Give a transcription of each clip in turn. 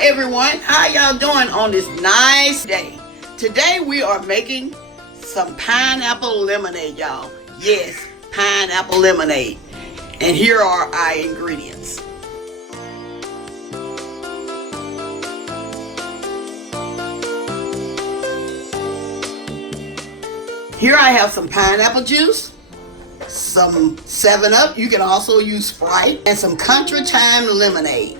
everyone, how y'all doing on this nice day? Today we are making some pineapple lemonade, y'all. Yes, pineapple lemonade. And here are our ingredients. Here I have some pineapple juice, some 7-Up, you can also use Sprite, and some Country Time lemonade.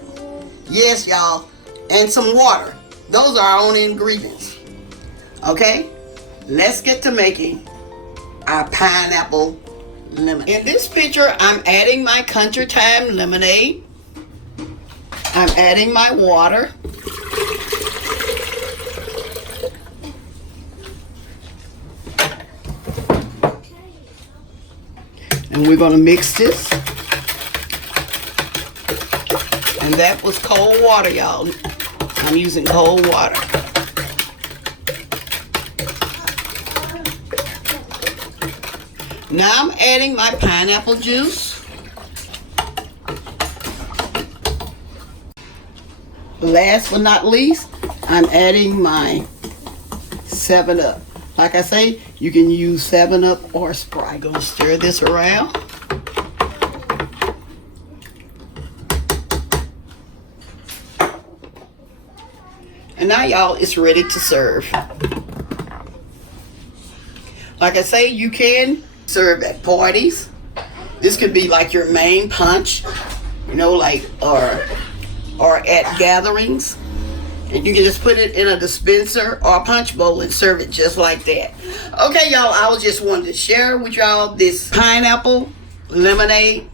Yes, y'all, and some water. Those are our only ingredients. Okay, let's get to making our pineapple lemonade. In this picture, I'm adding my Country Time lemonade. I'm adding my water. And we're going to mix this. And that was cold water, y'all. I'm using cold water. Now I'm adding my pineapple juice. Last but not least, I'm adding my 7-Up. Like I say, you can use 7-Up or Sprite. I'm gonna stir this around. And now, y'all, it's ready to serve. Like I say, you can serve at parties. This could be like your main punch, you know, like, or at gatherings. And you can just put it in a dispenser or a punch bowl and serve it just like that. Okay, y'all, I was just wanted to share with y'all this pineapple lemonade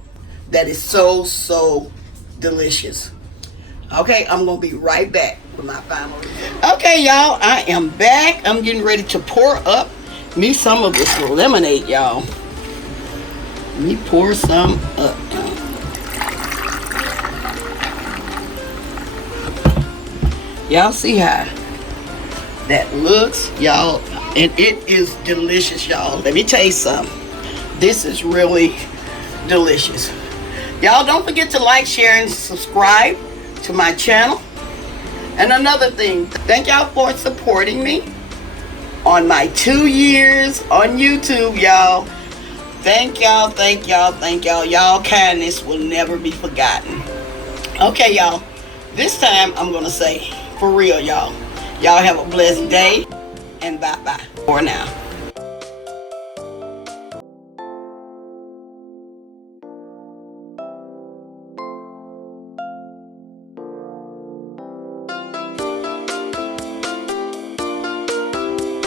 that is so delicious. Okay, I'm going to be right back with my final review. Okay, y'all, I am back. I'm getting ready to pour up me some of this lemonade, y'all. Let me pour some up. Y'all see how that looks, y'all, and it is delicious, y'all. Let me tell you something. This is really delicious. Y'all don't forget to like, share, and subscribe to my channel. And another thing, thank y'all for supporting me on my 2 years on YouTube, y'all. Thank y'all, thank y'all, thank y'all. Y'all kindness will never be forgotten. Okay, y'all, this time I'm gonna say, for real, y'all. Y'all have a blessed day, and bye-bye for now.